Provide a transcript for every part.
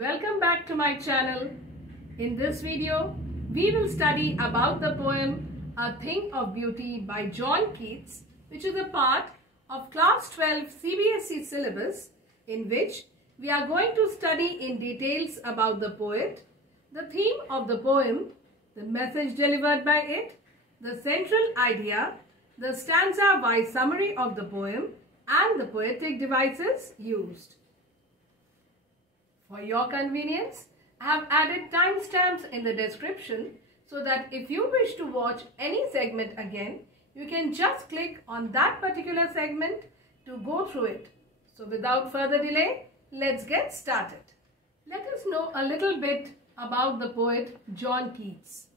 Welcome back to my channel. In this video, we will study about the poem A Thing of Beauty by John Keats, which is a part of Class 12 CBSE syllabus, in which we are going to study in details about the poet, the theme of the poem, the message delivered by it, the central idea, the stanza-wise summary of the poem, and the poetic devices used. For your convenience, I have added timestamps in the description so that if you wish to watch any segment again, you can just click on that particular segment to go through it. So without further delay, let's get started. Let us know a little bit about the poet John Keats.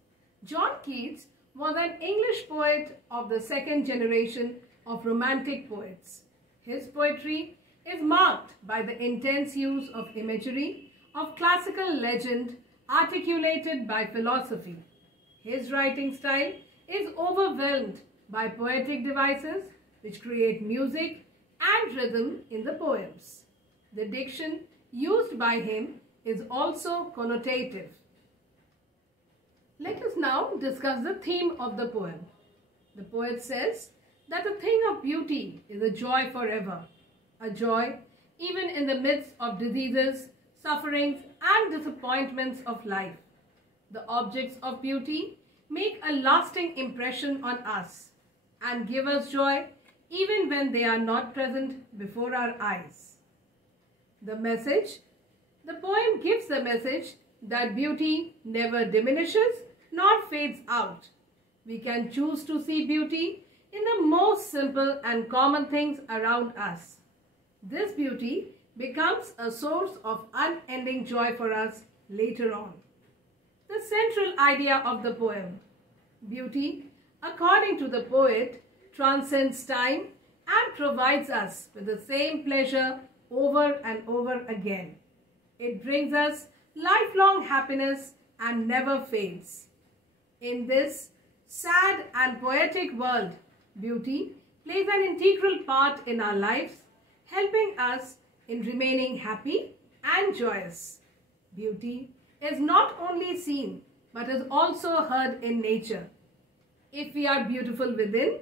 John Keats was an English poet of the second generation of Romantic poets. His poetry is marked by the intense use of imagery, of classical legend articulated by philosophy. His writing style is overwhelmed by poetic devices which create music and rhythm in the poems. The diction used by him is also connotative. Let us now discuss the theme of the poem. The poet says that a thing of beauty is a joy forever, a joy even in the midst of diseases, sufferings and disappointments of life. The objects of beauty make a lasting impression on us and give us joy even when they are not present before our eyes. The poem gives the message that beauty never diminishes nor fades out. We can choose to see beauty in the most simple and common things around us. This beauty becomes a source of unending joy for us later on. The central idea of the poem. Beauty, according to the poet, transcends time and provides us with the same pleasure over and over again. It brings us lifelong happiness and never fades. In this sad and poetic world, beauty plays an integral part in our lives, helping us in remaining happy and joyous. Beauty is not only seen but is also heard in nature. If we are beautiful within,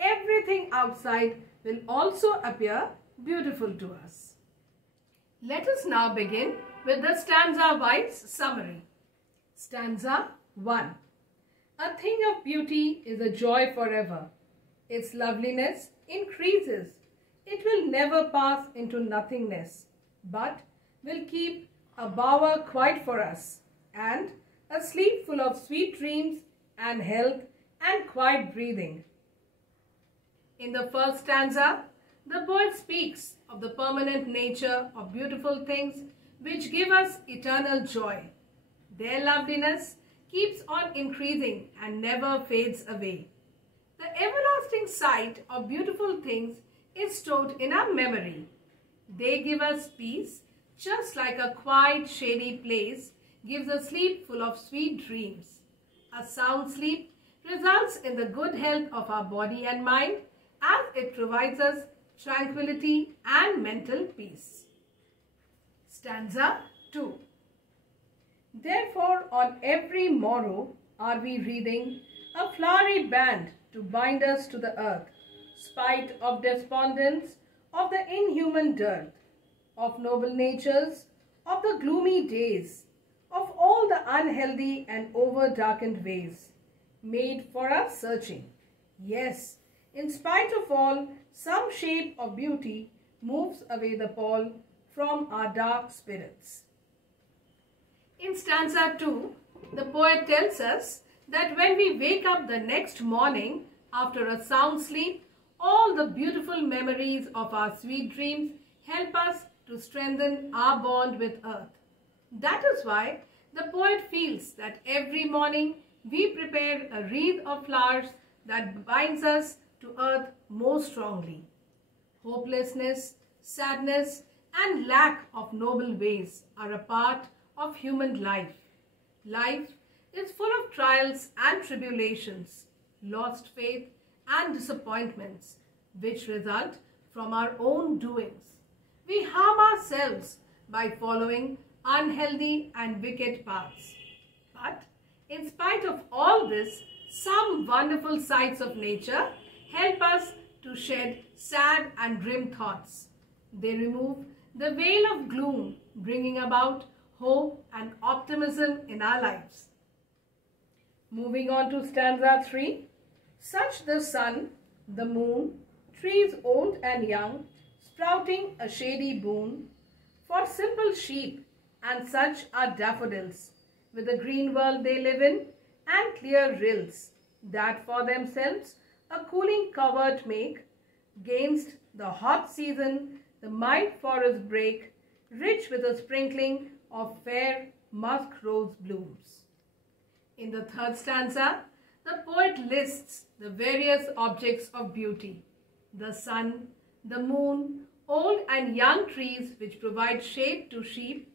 everything outside will also appear beautiful to us. Let us now begin with the stanza-wise summary. Stanza 1. A thing of beauty is a joy forever. Its loveliness increases. It will never pass into nothingness, but will keep a bower quiet for us, and a sleep full of sweet dreams and health and quiet breathing. In the first stanza, the poet speaks of the permanent nature of beautiful things which give us eternal joy. Their loveliness keeps on increasing and never fades away. The everlasting sight of beautiful things is stored in our memory. They give us peace, just like a quiet, shady place gives a sleep full of sweet dreams. A sound sleep results in the good health of our body and mind, as it provides us tranquility and mental peace. Stanza 2. Therefore, on every morrow are we wreathing a flowery band to bind us to the earth, spite of despondence, of the inhuman dearth, of noble natures, of the gloomy days, of all the unhealthy and over-darkened ways, made for our searching. Yes, in spite of all, some shape of beauty moves away the pall from our dark spirits. In stanza 2, the poet tells us that when we wake up the next morning after a sound sleep, all the beautiful memories of our sweet dreams help us to strengthen our bond with earth. That is why the poet feels that every morning we prepare a wreath of flowers that binds us to earth more strongly. Hopelessness, sadness, and lack of noble ways are a part of human life. Life is full of trials and tribulations, lost faith and disappointments, which result from our own doings. We harm ourselves by following unhealthy and wicked paths. But in spite of all this, some wonderful sights of nature help us to shed sad and grim thoughts. They remove the veil of gloom, bringing about hope and optimism in our lives. Moving on to stanza 3. Such the sun, the moon, trees old and young, sprouting a shady boon, for simple sheep, and such are daffodils, with the green world they live in, and clear rills, that for themselves a cooling covert make, gainst the hot season the mild forest break, rich with a sprinkling of fair musk rose blooms. In the third stanza, the poet lists the various objects of beauty: the sun, the moon, old and young trees which provide shade to sheep,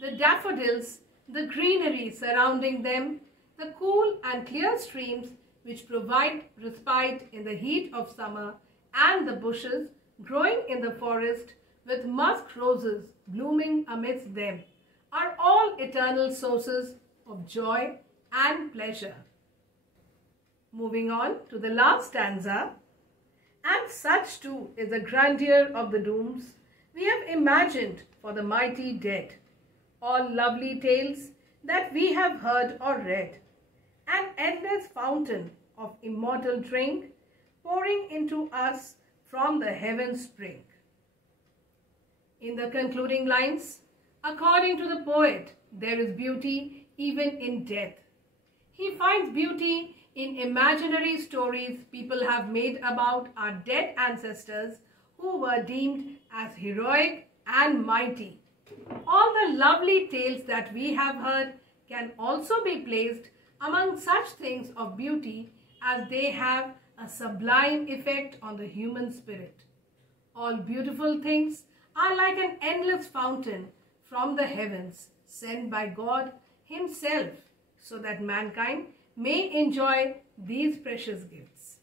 the daffodils, the greenery surrounding them, the cool and clear streams which provide respite in the heat of summer, and the bushes growing in the forest with musk roses blooming amidst them, are all eternal sources of joy and pleasure. Moving on to the last stanza. And such too is the grandeur of the dooms we have imagined for the mighty dead, all lovely tales that we have heard or read, an endless fountain of immortal drink pouring into us from the heaven spring. In the concluding lines, according to the poet, there is beauty even in death. He finds beauty in imaginary stories people have made about our dead ancestors who were deemed as heroic and mighty. All the lovely tales that we have heard can also be placed among such things of beauty as they have a sublime effect on the human spirit. All beautiful things are like an endless fountain from the heavens sent by God Himself so that mankind may enjoy these precious gifts.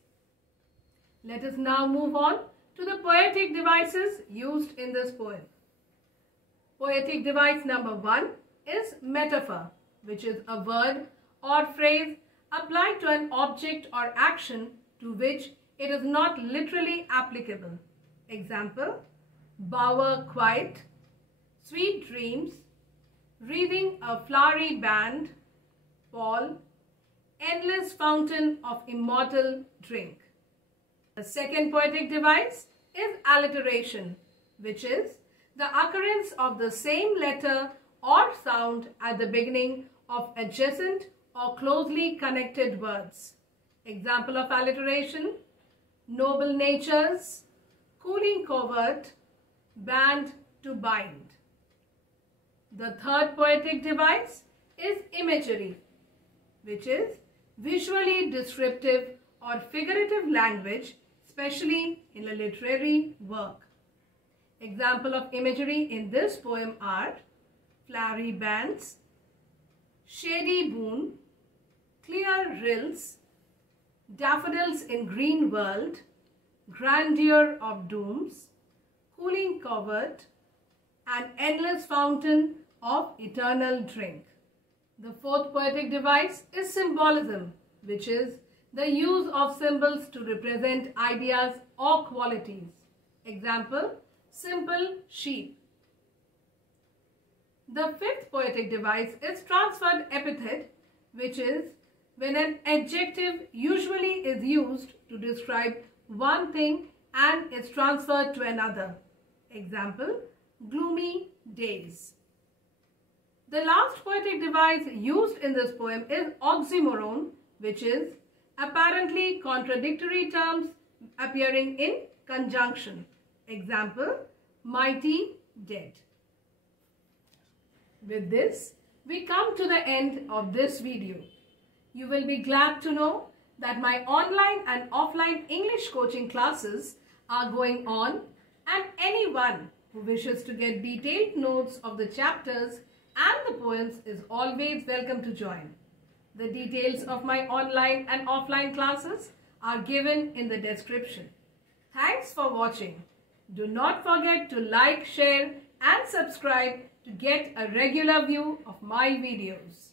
Let us now move on to the poetic devices used in this poem. Poetic device number 1 is metaphor, which is a word or phrase applied to an object or action to which it is not literally applicable. Example: bower quiet, sweet dreams, wreathing a flowery band, Paul, endless fountain of immortal drink. The second poetic device is alliteration, which is the occurrence of the same letter or sound at the beginning of adjacent or closely connected words. Example of alliteration: noble natures, cooling covert, band to bind. The third poetic device is imagery, which is visually descriptive or figurative language, especially in a literary work. Example of imagery in this poem are flowery bands, shady boon, clear rills, daffodils in green world, grandeur of dooms, cooling covert, and endless fountain of eternal drink. The fourth poetic device is symbolism, which is the use of symbols to represent ideas or qualities. Example: simple sheep. The fifth poetic device is transferred epithet, which is when an adjective usually is used to describe one thing and is transferred to another. Example: gloomy days. The last poetic device used in this poem is oxymoron, which is apparently contradictory terms appearing in conjunction. Example: mighty dead. With this, we come to the end of this video. You will be glad to know that my online and offline English coaching classes are going on, and anyone who wishes to get detailed notes of the chapters and the poems is always welcome to join. The details of my online and offline classes are given in the description. Thanks for watching. Do not forget to like, share and subscribe to get a regular view of my videos.